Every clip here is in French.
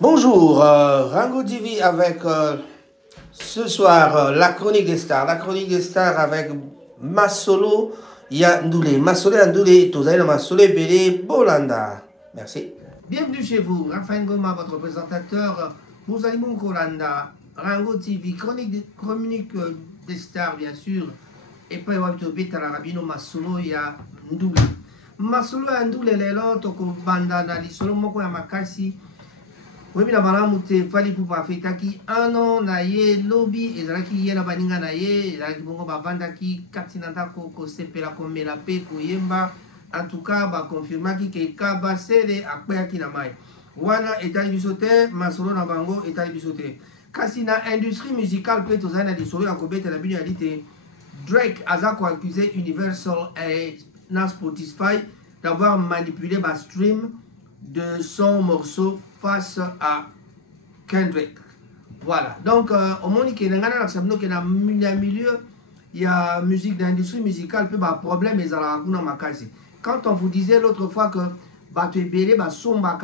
Bonjour, Rango TV avec ce soir la chronique des stars. La chronique des stars avec Masolo Yandoulé. Masolo Yandoulé, Tozaïna Masolo Bélé Bolanda. Merci. Bienvenue chez vous, Raphaël Ngoma, votre présentateur. Bouzalimoun Kolanda, Rango TV, chronique des stars, bien sûr. Et puis, on va te la rabino Masolo Yandoulé. Masolo Yandoulé, les lots, Banda, Dali, Solo Moko Yamakasi. Oui, mais il fallait pour faire un an, naïe, lobby, et zaki yena baninga naïe, zaki bongo bavanda ki, katinanta ko sepela ko melape ko yemba, en tout cas, ba confirma ki ke kaba sele akwe ki na mai. Wana etali bisote, masolo na bango etali bisote. Kasi na industrie musicale pe tozana na disolo ya kobete la bini alite, Drake azako accusé Universal et na Spotify d'avoir manipulé ba stream de son morceau face à Kendrick. Voilà. Donc, au moment où il y a un milieu, il y a musique d'industrie musicale, puis un problème, mais quand on vous disait l'autre fois que tu es belé, somba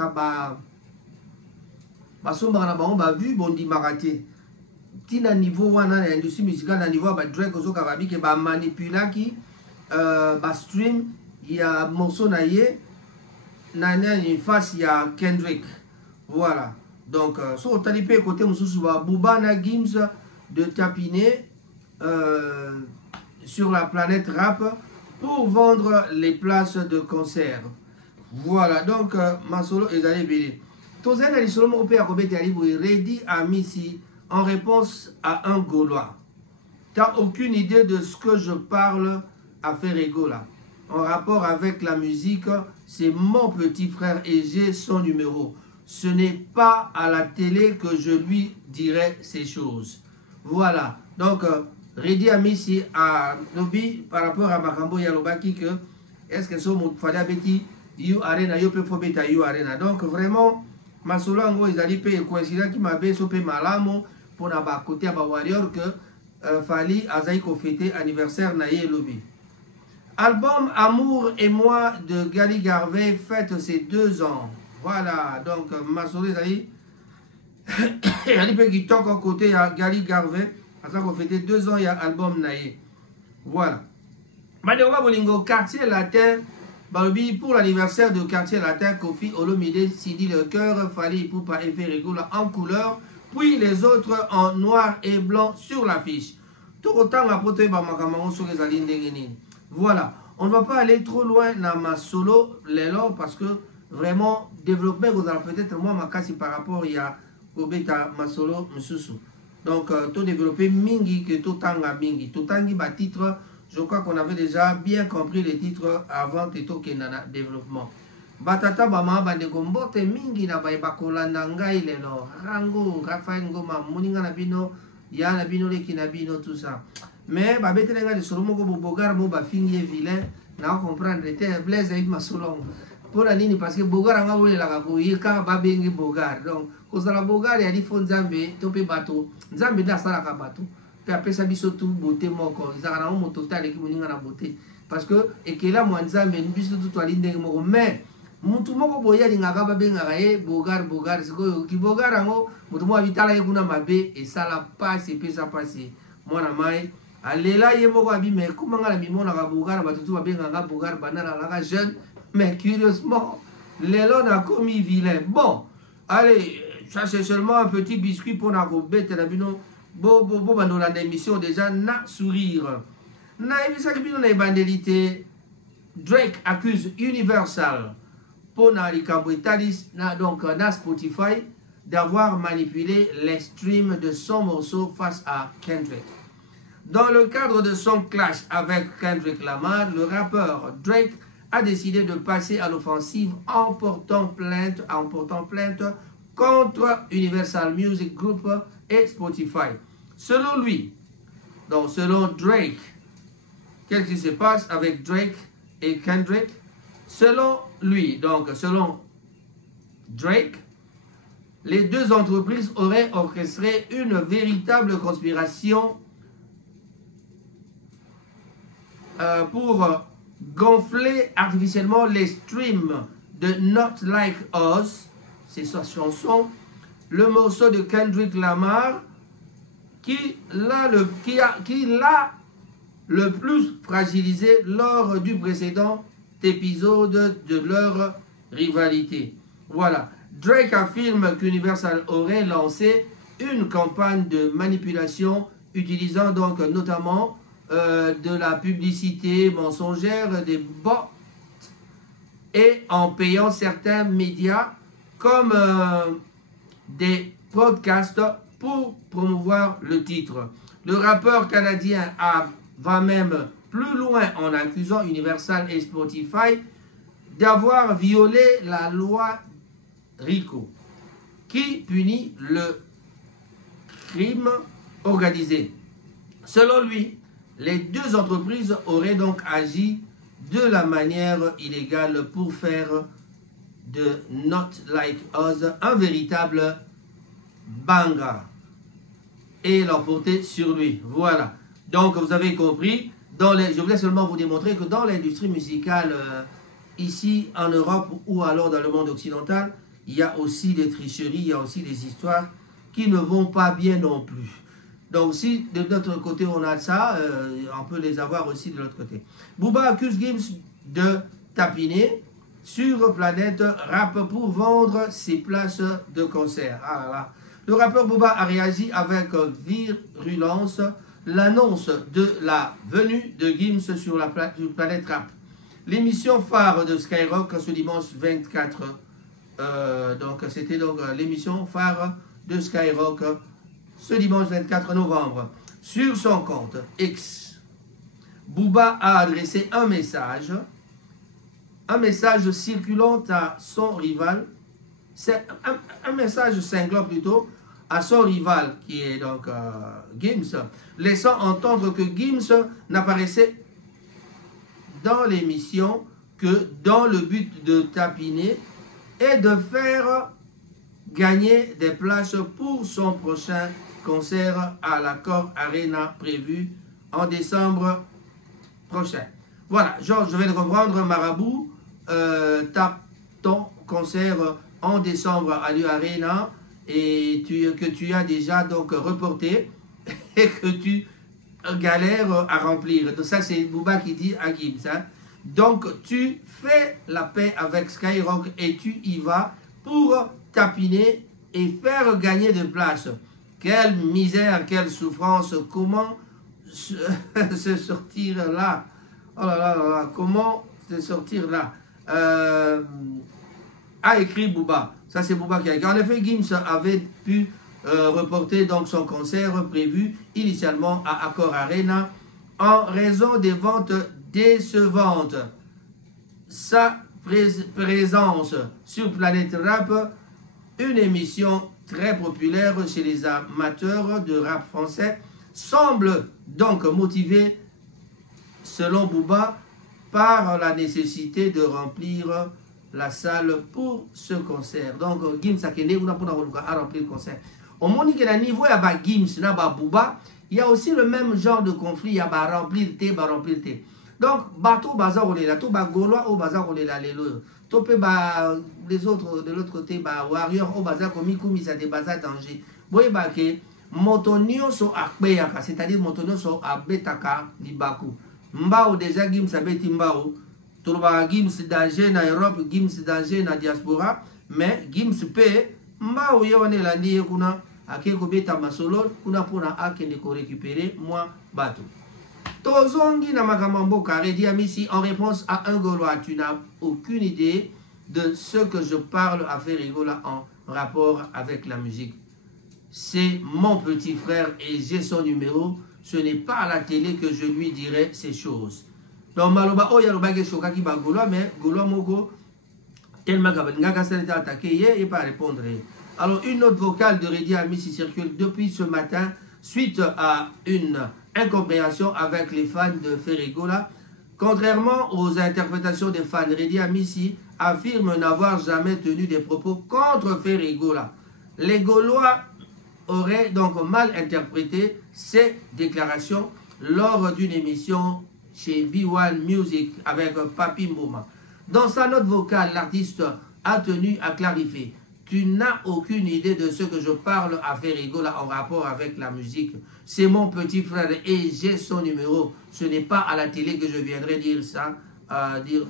na vu, bon, dit maraté. Tina niveau wana l'industrie musicale, na niveau Drake, qui manipula qui, stream, il y a morceau naïe. Une face, il y a Kendrick. Voilà. Donc, so talipé côté Moussouba Boubana Gims de tapiner sur la planète rap pour vendre les places de concert. Voilà. Donc, Masolo est allé béler. Tozen a dit solo mon père Robert Yalibou ready à Missy en réponse à un Gaulois. T'as aucune idée de ce que je parle à Ferrego là. En rapport avec la musique, c'est mon petit frère et j'ai son numéro. Ce n'est pas à la télé que je lui dirai ces choses. Voilà. Donc, Redi Amissi à Nobi par rapport à Makambo Yalobaki que est-ce que son Fada Beti You Arena, You Pefobeta You Arena. Donc, vraiment, Masolango, ils allaient payer coïncident qui m'avait sopé malamo pour n'avoir côté à Warrior que Fali Azaïko fêté anniversaire Naye Lobi. Album Amour et moi de Gali Garvey fête ses 2 ans. Voilà, donc Masolo Zali, il y a des gens qui toquent à côté à Gali Garvey, à ça qu'on fêtait 2 ans, il y a album Naye. Voilà. Madéoba Bolingo, Quartier Latin, pour l'anniversaire de Quartier Latin, Kofi Olomide, Sidi Le Cœur, Fali Poupa et Ferrigoula en couleur, puis les autres en noir et blanc sur l'affiche. Tout autant à poter Bamakaman sur les alignes. Voilà, on ne va pas aller trop loin dans ma solo, l'élan, parce que vraiment, développer, vous allez peut-être moi, ma casse par rapport à Obeta, ma solo, Msusu. Donc, tout développer Mingi, que tout tanga Mingi. Tout tangi, bah, titre, je crois qu'on avait déjà bien compris les titres avant Teto Kenana développement. Batata, Bama, Bandegombote, Mingi, na Baibakolanda, Ngai, l'élan, Rango, Raphaël Ngoma, Moninga Nabino, Yana Bino, Kinabino, tout ça. Mais bah bête les gars de Solomo go bogar mo ba fingi vilain na comprendre te blaise avec ma solong pour la ligne parce que bogar nga wole la ko yika ba bengi bogar donc ko sala bogar ya di fon Nzambe to pe bato Nzambe da sala ka bato pe apesa biso tout beauté moko zaka na mo total ki moninga na beauté parce que et que là moi Nzambe biso tout to alinde moko mais mutu moko boya linga ka ba benga ye bogar siko ki bogar ngo mutu mo abitala ye kuna mabe et ça la passe et puis ça passe moi na mai Alela yemoko abi mais comment la mimona ka bogar batutu ba benga nga bogar banana la jeune mais curieusement l'élan a commis vilain. Bon, allez, ça c'est seulement un petit biscuit pour na ko bête la bino bo dans l'émission déjà na sourire. Na ebisa ki bino na bandelité Drake accuse Universal pour na likambo italis na donc na Spotify d'avoir manipulé les streams de son morceau face à Kendrick. Dans le cadre de son clash avec Kendrick Lamar, le rappeur Drake a décidé de passer à l'offensive en portant plainte contre Universal Music Group et Spotify. Selon lui, donc selon Drake, qu'est-ce qui se passe avec Drake et Kendrick? Selon lui, donc selon Drake, les deux entreprises auraient orchestré une véritable conspiration pour gonfler artificiellement les streams de Not Like Us, c'est sa chanson, le morceau de Kendrick Lamar qui l'a le plus fragilisé lors du précédent épisode de leur rivalité. Voilà. Drake affirme qu'Universal aurait lancé une campagne de manipulation utilisant donc notamment de la publicité mensongère, des bots et en payant certains médias comme des podcasts pour promouvoir le titre. Le rappeur canadien va même plus loin en accusant Universal et Spotify d'avoir violé la loi RICO qui punit le crime organisé. Selon lui, les deux entreprises auraient donc agi de la manière illégale pour faire de Not Like Us un véritable banger et l'emporter sur lui. Voilà. Donc vous avez compris, je voulais seulement vous démontrer que dans l'industrie musicale ici en Europe ou alors dans le monde occidental, il y a aussi des tricheries, il y a aussi des histoires qui ne vont pas bien non plus. Donc si de notre côté on a ça, on peut les avoir aussi de l'autre côté. Booba accuse Gims de tapiner sur Planète Rap pour vendre ses places de concert. Ah là là. Le rappeur Booba a réagi avec virulence l'annonce de la venue de Gims sur la Planète Rap. L'émission phare de Skyrock ce dimanche 24, donc c'était donc l'émission phare de Skyrock ce dimanche 24 novembre. Sur son compte X, Booba a adressé un message circulant à son rival, c'est un message cinglant plutôt, à son rival qui est donc Gims, laissant entendre que Gims n'apparaissait dans l'émission que dans le but de tapiner et de faire gagner des places pour son prochain concert à l'Accor Arena prévu en décembre prochain. Voilà, Georges, je vais le comprendre, Marabout, tape ton concert en décembre à l'Arena et que tu as déjà donc reporté et que tu galères à remplir. Donc ça c'est Booba qui dit à Gims. Hein. Donc tu fais la paix avec Skyrock et tu y vas pour tapiner et faire gagner de place. Quelle misère, quelle souffrance, comment se sortir là? Oh là là là là, comment se sortir là? A écrit Booba. Ça c'est Booba qui a écrit. En effet, Gims avait pu reporter donc son concert prévu initialement à Accor Arena en raison des ventes décevantes. Sa présence sur Planète Rap, une émission très populaire chez les amateurs de rap français, semble donc motivée, selon Booba, par la nécessité de remplir la salle pour ce concert. Donc, Gims a kende à remplir le concert. Au moment que le niveau de Gims na Booba, il y a aussi le même genre de conflit, il y a remplir le donc, bateau bazar on est là, tout Gaulois au bazar on est là, les autres de l'autre côté, warrior au bazar comme Mikumi, ça des bazar danger. Vous voyez que Motonio so akbeyaka, c'est-à-dire Motonio so abetaka libaku. Mbao déjà Gims abeti mbao. Trouva Gims danger na Europe, Gims danger na diaspora, mais Gims pe mbao yewane la ndiye kuna akeko beta masolo kuna pona akende ko récupérer moi bateau. Tozongi na makamambo Redi Amissi en réponse à un Gaulois, tu n'as aucune idée de ce que je parle à Ferregola en rapport avec la musique. C'est mon petit frère et j'ai son numéro. Ce n'est pas à la télé que je lui dirai ces choses. Donc maloba oh yaloba ke shoka ki ba Gaulois mais Gaulois moko tellement ngaka s'est attaqué hier et pas répondre. Alors une note vocale de Redi Amissi circule depuis ce matin suite à une incompréhension avec les fans de Ferregola. Contrairement aux interprétations des fans, Redi Amissi affirme n'avoir jamais tenu des propos contre Ferregola. Les Gaulois auraient donc mal interprété ces déclarations lors d'une émission chez B1 Music avec Papi Mboma. Dans sa note vocale, l'artiste a tenu à clarifier: tu n'as aucune idée de ce que je parle à Ferrigo là en rapport avec la musique. C'est mon petit frère et j'ai son numéro. Ce n'est pas à la télé que je viendrai dire ça,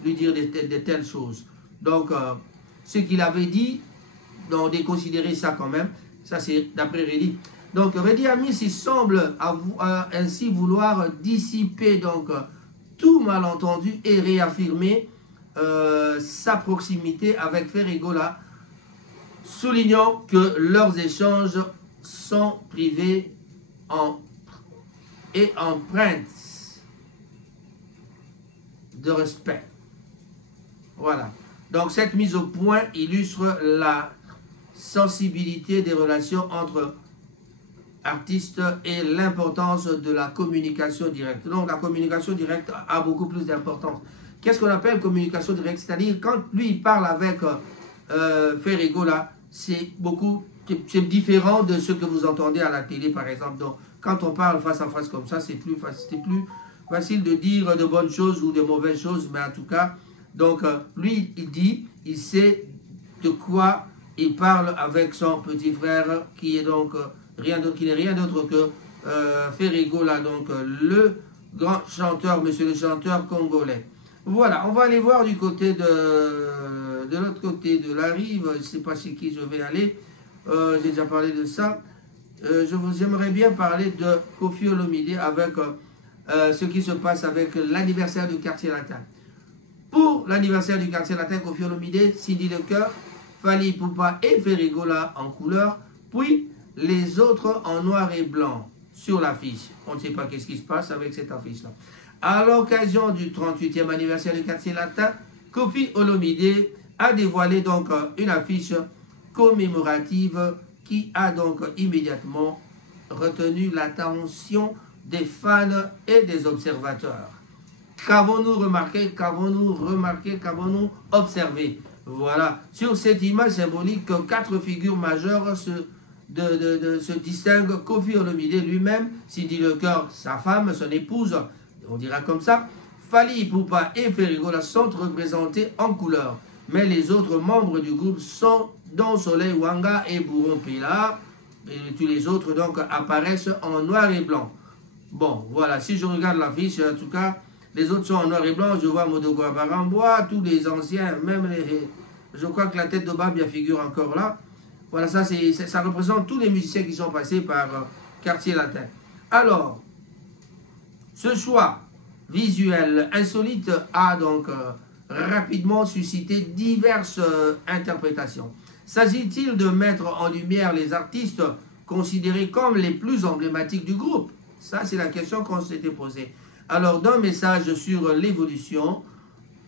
lui dire de telles choses. Donc, ce qu'il avait dit, on déconsidérer ça quand même. Ça, c'est d'après Redi. Donc, Redi Amis, il semble ainsi vouloir dissiper donc, tout malentendu et réaffirmer sa proximité avec Ferrigola, soulignant que leurs échanges sont privés et empreintes de respect. Voilà. Donc cette mise au point illustre la sensibilité des relations entre artistes et l'importance de la communication directe. Donc la communication directe a beaucoup plus d'importance. Qu'est-ce qu'on appelle communication directe? C'est-à-dire quand lui il parle avec Ferrigola, c'est différent de ce que vous entendez à la télé par exemple. Donc quand on parle face à face comme ça, c'est plus facile de dire de bonnes choses ou de mauvaises choses, mais en tout cas, donc lui il dit, il sait de quoi il parle avec son petit frère qui est donc qui n'est rien d'autre que Ferrigola, donc le grand chanteur, monsieur le chanteur congolais. Voilà, on va aller voir du côté de l'autre côté de la rive. Je ne sais pas chez qui je vais aller. J'ai déjà parlé de ça. J'aimerais bien parler de Koffi Olomide avec ce qui se passe avec l'anniversaire du quartier latin. Pour l'anniversaire du quartier latin, Koffi Olomide, Sidi Le Cœur, Fally Ipupa et Ferrigola en couleur, puis les autres en noir et blanc sur l'affiche. On ne sait pas qu'est-ce qui se passe avec cette affiche-là. À l'occasion du 38e anniversaire du quartier latin, Koffi Olomide a dévoilé donc une affiche commémorative qui a donc immédiatement retenu l'attention des fans et des observateurs. Qu'avons-nous remarqué, qu'avons-nous observé? Voilà, sur cette image symbolique, 4 figures majeures se distinguent. Koffi Olomide lui-même, Sidi Le Cœur, sa femme, son épouse, on dira comme ça, Fally Ipupa et Ferrigola sont représentés en couleur. Mais les autres membres du groupe sont Don Soleil Wanga et Bourron Pela. Et tous les autres donc apparaissent en noir et blanc. Bon, voilà, si je regarde l'affiche, en tout cas, les autres sont en noir et blanc. Je vois Modogo Barambois, tous les anciens, même les... Je crois que la tête de Babia figure encore là. Voilà, ça représente tous les musiciens qui sont passés par Quartier Latin. Alors, ce choix visuel insolite a donc rapidement suscité diverses interprétations. S'agit-il de mettre en lumière les artistes considérés comme les plus emblématiques du groupe? Ça, c'est la question qu'on s'était posée. Alors, d'un message sur l'évolution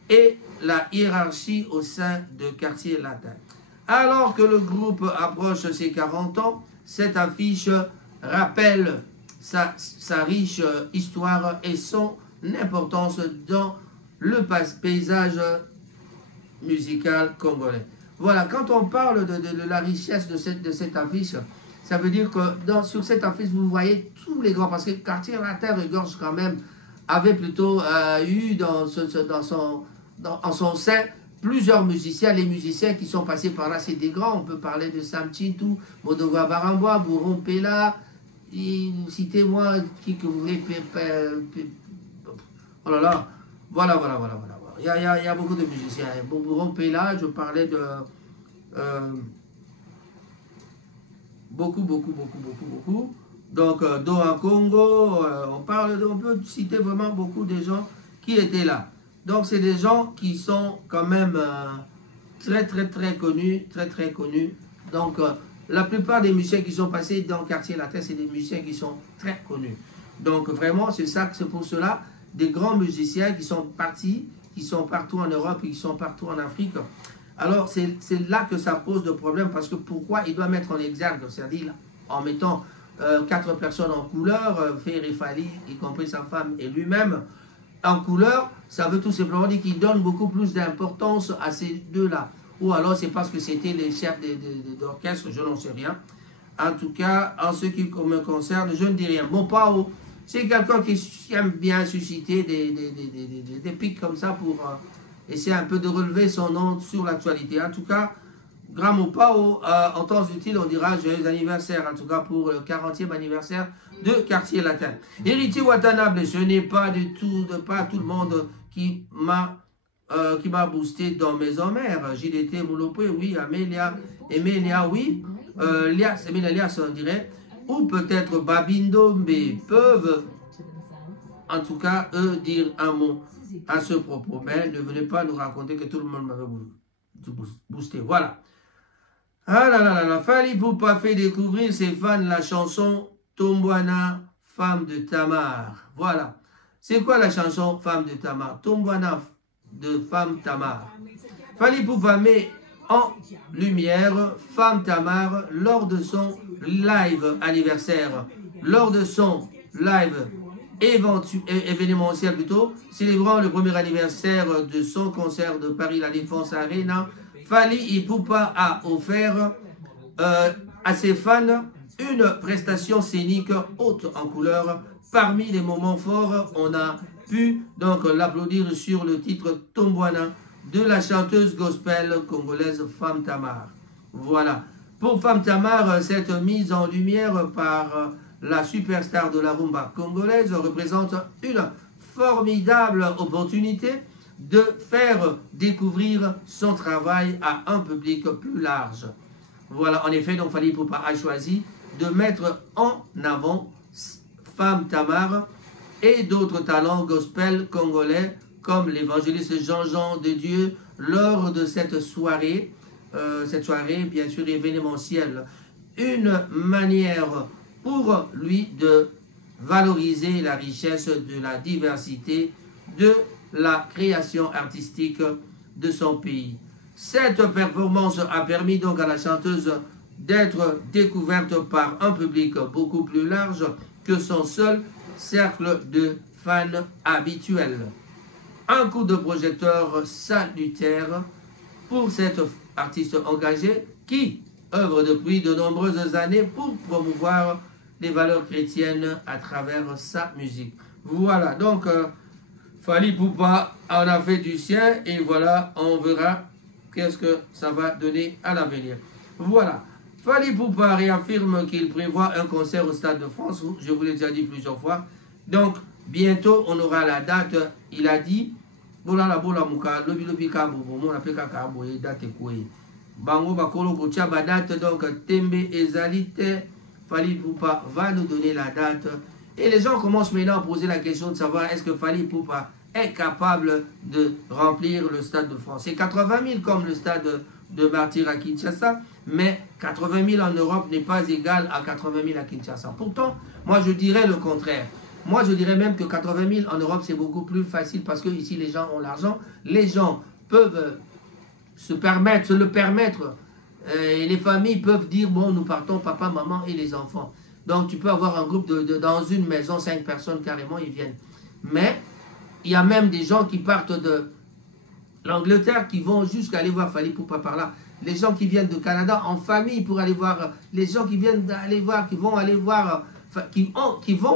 et la hiérarchie au sein de Quartier Latin. Alors que le groupe approche ses 40 ans, cette affiche rappelle sa riche histoire et son importance dans le paysage musical congolais. Voilà, quand on parle de la richesse de cette affiche, ça veut dire que sur cette affiche, vous voyez tous les grands, parce que Quartier Latin regorge quand même, avait plutôt eu en son sein plusieurs musiciens. Les musiciens qui sont passés par là, c'est des grands. On peut parler de Sam Chintou, Modogo Barambois, Bourron Pela. Citez-moi qui que vous voulez. Oh là là. Voilà. Il y a beaucoup de musiciens. Bourron Pela, je parlais de beaucoup. Donc, Doha Congo, on peut citer vraiment beaucoup de gens qui étaient là. Donc, c'est des gens qui sont quand même très connus, très connus. Donc, la plupart des musiciens qui sont passés dans le Quartier Latin, c'est des musiciens qui sont très connus. Donc, vraiment, c'est pour cela, des grands musiciens qui sont partis, qui sont partout en Europe et qui sont partout en Afrique. Alors, c'est là que ça pose de problème, parce que pourquoi il doit mettre en exergue, c'est-à-dire en mettant 4 personnes en couleur, Ferry Fally, y compris sa femme et lui-même, en couleur, ça veut tout simplement dire qu'il donne beaucoup plus d'importance à ces deux-là. Ou alors c'est parce que c'était les chefs d'orchestre, je n'en sais rien. En tout cas, en ce qui me concerne, je ne dis rien. Bon, Pao, c'est quelqu'un qui aime bien susciter des pics comme ça pour essayer un peu de relever son nom sur l'actualité. En tout cas, Gramopao, en temps utile, on dira joyeux anniversaire, en tout cas pour le 40e anniversaire de Quartier Latin. Héritier Watanabe, ce n'est pas du tout, pas tout le monde qui m'a boosté dans Maison Mère. JDT Moulopé, oui, Amélia, oui, Lias, on dirait, ou peut-être Babindo, mais peuvent, en tout cas, eux, dire un mot à ce propos. Mais ne venez pas nous raconter que tout le monde m'avait boosté. Voilà. Ah là là là là, Fally Ipupa fait découvrir ses fans la chanson Tombouana, femme de Tamar. Voilà. C'est quoi la chanson Femme de Tamar? Tombouana de Femme Tamar. Fally Ipupa met en lumière Femme Tamar lors de son live anniversaire. Lors de son live événementiel plutôt, célébrant le premier anniversaire de son concert de Paris La Défense Arena, Fally Ipupa a offert à ses fans une prestation scénique haute en couleur. Parmi les moments forts, on a pu donc l'applaudir sur le titre Tombouana de la chanteuse gospel congolaise Femme Tamar. Voilà. Pour Femme Tamar, cette mise en lumière par la superstar de la rumba congolaise représente une formidable opportunité de faire découvrir son travail à un public plus large. Voilà, en effet, donc Fally Ipupa a choisi de mettre en avant Femme Tamar et d'autres talents gospel congolais comme l'évangéliste Jean-Jean de Dieu lors de cette soirée bien sûr événementielle. Une manière pour lui de valoriser la richesse de la diversité de la création artistique de son pays. Cette performance a permis donc à la chanteuse d'être découverte par un public beaucoup plus large que son seul cercle de fans habituels. Un coup de projecteur salutaire pour cette artiste engagée qui œuvre depuis de nombreuses années pour promouvoir les valeurs chrétiennes à travers sa musique. Voilà, donc Fally Ipupa en a fait du sien et voilà, on verra qu'est-ce que ça va donner à l'avenir. Voilà, Fally Ipupa réaffirme qu'il prévoit un concert au Stade de France, je vous l'ai déjà dit plusieurs fois. Donc, bientôt, on aura la date, il a dit, Bango Bakolo Kocha date, donc Tembe Ezalite, Fally Ipupa va nous donner la date. Et les gens commencent maintenant à poser la question de savoir est-ce que Fally Ipupa est capable de remplir le Stade de France. C'est 80 000 comme le stade de Martyr à Kinshasa, mais 80 000 en Europe n'est pas égal à 80 000 à Kinshasa. Pourtant, moi je dirais le contraire. Moi je dirais même que 80 000 en Europe c'est beaucoup plus facile parce que ici les gens ont l'argent, les gens peuvent se le permettre. Et les familles peuvent dire, bon, nous partons, papa, maman et les enfants. Donc, tu peux avoir un groupe dans une maison, 5 personnes carrément, ils viennent. Mais, il y a même des gens qui partent de l'Angleterre, qui vont jusqu'à aller voir Fally Ipupa par là. Les gens qui viennent de Canada en famille pour aller voir, les gens qui viennent d'aller voir, qui vont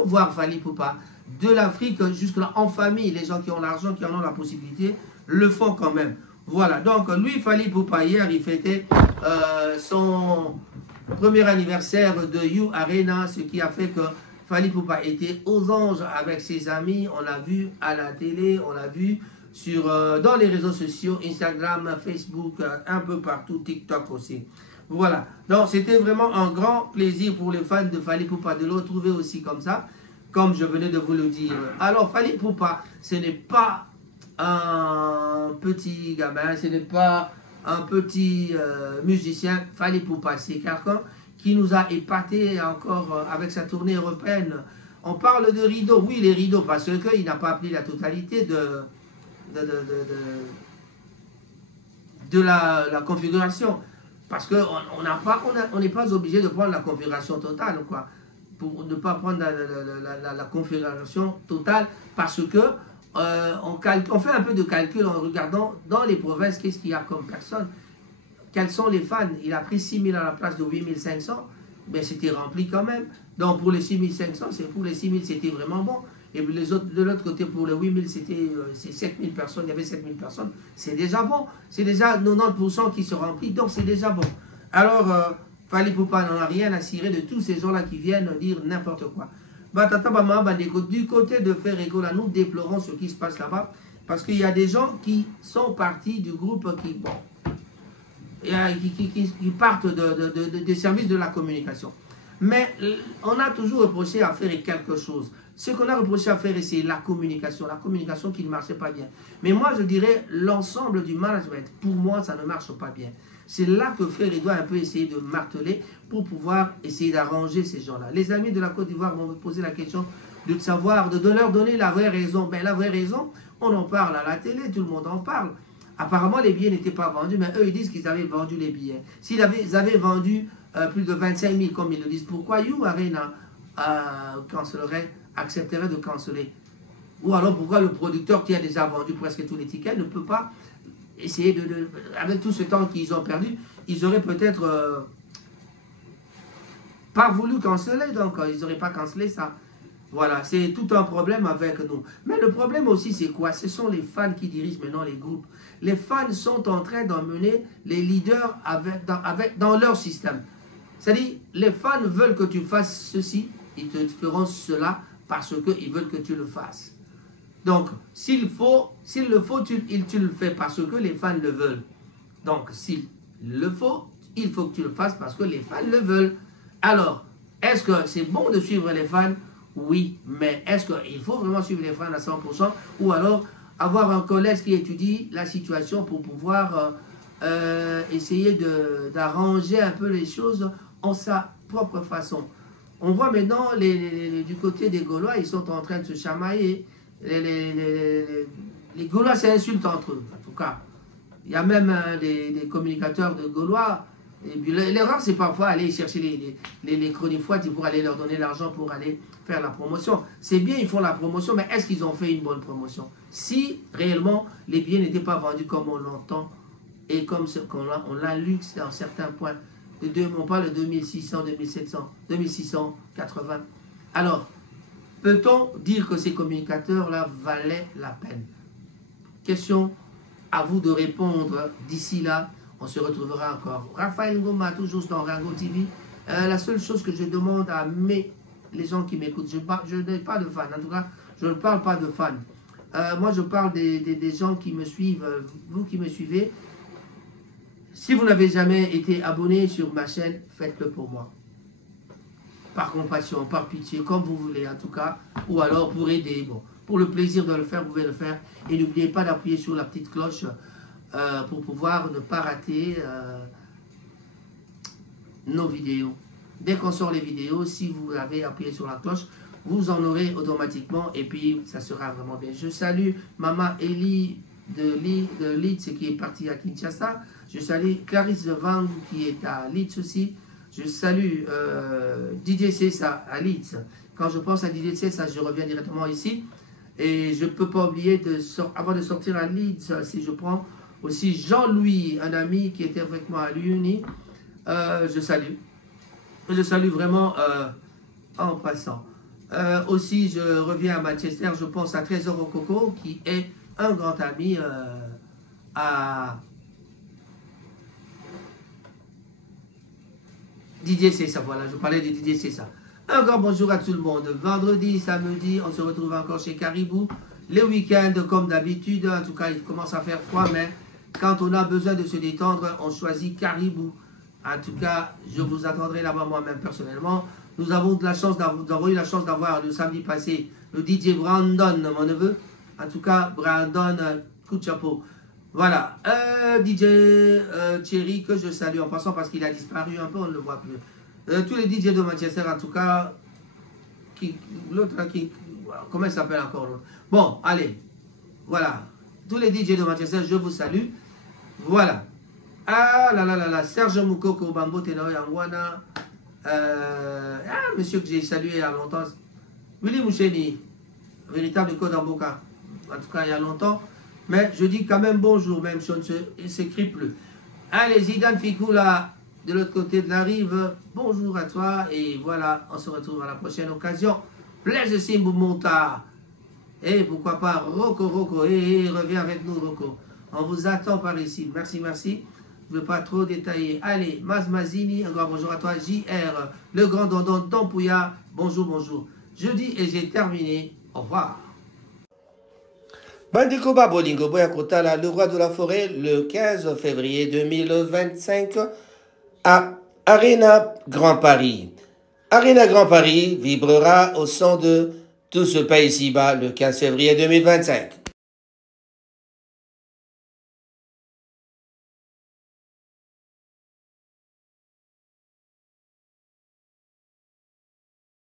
voir Fally Ipupa de l'Afrique jusque-là en famille. Les gens qui ont l'argent, qui en ont la possibilité, le font quand même. Voilà, donc lui, Fally Ipupa, hier, il fêtait son premier anniversaire de You Arena, ce qui a fait que Fally Ipupa était aux anges avec ses amis. On l'a vu à la télé, on l'a vu dans les réseaux sociaux, Instagram, Facebook, un peu partout, TikTok aussi. Voilà, donc c'était vraiment un grand plaisir pour les fans de Fally Ipupa de le retrouver aussi comme ça, comme je venais de vous le dire. Alors, Fally Ipupa, ce n'est pas un petit gamin, ce n'est pas un petit musicien. Fally Ipupa, c'est quelqu'un qui nous a épaté encore avec sa tournée européenne. On parle de rideaux, oui les rideaux, parce qu'il n'a pas appelé la totalité de la configuration. Parce qu'on n'est pas obligé de prendre la configuration totale, quoi. Pour ne pas prendre la configuration totale, parce que on fait un peu de calcul en regardant dans les provinces qu'est-ce qu'il y a comme personne, quels sont les fans. Il a pris 6 000 à la place de 8 500, mais c'était rempli quand même. Donc pour les 6 500, c'est pour les 6 000, c'était vraiment bon. et puis les autres, de l'autre côté, pour les 8000, c'était 7000 personnes, il y avait 7000 personnes, c'est déjà bon, c'est déjà 90% qui se remplit, donc c'est déjà bon. Alors, Fally Ipupa n'en a rien à cirer de tous ces gens-là qui viennent dire n'importe quoi. Du côté de Ferrego, là, nous déplorons ce qui se passe là-bas, parce qu'il y a des gens qui sont partis du groupe qui partent des services de la communication. Mais on a toujours reproché à faire quelque chose. Ce qu'on a reproché à faire, c'est la communication qui ne marchait pas bien. Mais moi, je dirais l'ensemble du management. Pour moi, ça ne marche pas bien. C'est là que Ferry doit un peu essayer de marteler pour pouvoir essayer d'arranger ces gens-là. Les amis de la Côte d'Ivoire vont me poser la question de savoir, de leur donner la vraie raison. Ben, la vraie raison, on en parle à la télé, tout le monde en parle. Apparemment, les billets n'étaient pas vendus, mais eux, ils disent qu'ils avaient vendu les billets. S'ils avaient vendu plus de 25 000, comme ils le disent, pourquoi You Arena accepterait de canceller? Ou alors, pourquoi le producteur qui a déjà vendu presque tous les tickets ne peut pas essayer avec tout ce temps qu'ils ont perdu, ils auraient peut-être pas voulu canceller, donc ils n'auraient pas cancellé ça. Voilà, c'est tout un problème avec nous. Mais le problème aussi, c'est quoi? Ce sont les fans qui dirigent maintenant les groupes. Les fans sont en train d'emmener les leaders dans leur système. C'est-à-dire, les fans veulent que tu fasses ceci, ils te feront cela parce qu'ils veulent que tu le fasses. Donc, s'il le faut, tu le fais parce que les fans le veulent. Donc, s'il le faut, il faut que tu le fasses parce que les fans le veulent. Alors, est-ce que c'est bon de suivre les fans? Oui, mais est-ce qu'il faut vraiment suivre les fans à 100% ou alors avoir un collège qui étudie la situation pour pouvoir essayer d'arranger un peu les choses en sa propre façon? On voit maintenant, du côté des Gaulois, ils sont en train de se chamailler. Les Gaulois s'insultent entre eux, en tout cas. Il y a même des communicateurs de Gaulois. L'erreur, c'est parfois aller chercher les chronifoites pour aller leur donner l'argent pour aller faire la promotion. C'est bien, ils font la promotion, mais est-ce qu'ils ont fait une bonne promotion? Si réellement les billets n'étaient pas vendus comme on l'entend et comme on l'a lu dans certains points, on parle de 2600, 2700, 2680. Alors, peut-on dire que ces communicateurs-là valaient la peine? Question à vous de répondre. D'ici là, on se retrouvera encore. Raphaël Ngoma, toujours dans Rango TV. La seule chose que je demande à les gens qui m'écoutent, je n'ai pas de fans. En tout cas, je ne parle pas de fans. Moi, je parle des gens qui me suivent. Vous qui me suivez, si vous n'avez jamais été abonné sur ma chaîne, faites-le pour moi. Par compassion, par pitié, comme vous voulez en tout cas, ou alors pour aider. Bon, pour le plaisir de le faire, vous pouvez le faire. Et n'oubliez pas d'appuyer sur la petite cloche pour pouvoir ne pas rater nos vidéos. Dès qu'on sort les vidéos, si vous avez appuyé sur la cloche, vous en aurez automatiquement et puis ça sera vraiment bien. Je salue Maman Elie de Leeds qui est partie à Kinshasa. Je salue Clarisse Vang qui est à Leeds aussi. Je salue DJ Cessa à Leeds. Quand je pense à DJ Cessa, je reviens directement ici. Et je ne peux pas oublier, avant de sortir à Leeds, si je prends aussi Jean-Louis, un ami qui était avec moi à l'Uni, je salue. Je salue vraiment en passant. Aussi, je reviens à Manchester, je pense à Trésor Okoko, qui est un grand ami à Didier Cessa. Voilà, je parlais de Didier Cessa. Un grand bonjour à tout le monde. Vendredi, samedi, on se retrouve encore chez Caribou. Les week-ends, comme d'habitude, en tout cas, il commence à faire froid, mais quand on a besoin de se détendre, on choisit Caribou. En tout cas, je vous attendrai là-bas moi-même personnellement. Nous avons eu la chance d'avoir le samedi passé le DJ Brandon, mon neveu. En tout cas, Brandon, coup de chapeau. Voilà. DJ Thierry, que je salue en passant parce qu'il a disparu un peu, on ne le voit plus. Tous les DJ de Manchester, en tout cas, l'autre qui... Comment il s'appelle encore l'autre? Bon, allez. Voilà. Tous les DJ de Manchester, je vous salue. Voilà. Ah là là là là, Serge Moukoko, Bambo Tenoe Angwana, monsieur que j'ai salué il y a longtemps, Willy Moucheni, véritable code en Boca, en tout cas il y a longtemps, mais je dis quand même bonjour, même si on ne s'écrit plus. Allez, Zidane Fikoula, de l'autre côté de la rive, bonjour à toi, et voilà, on se retrouve à la prochaine occasion. Blaise Simbu Monta, Et pourquoi pas Rocco, et reviens avec nous Rocco. On vous attend par ici. Merci, merci. Je ne veux pas trop détailler. Allez, Mazini, un grand bonjour à toi. JR, le grand Dondon, Tampouya, bonjour. Je dis et j'ai terminé. Au revoir. Bandikoba Bolingo Boyakotala, le roi de la forêt, le 15 février 2025 à Arena Grand Paris. Arena Grand Paris vibrera au son de Tout se paye ici-bas le 15 février 2025.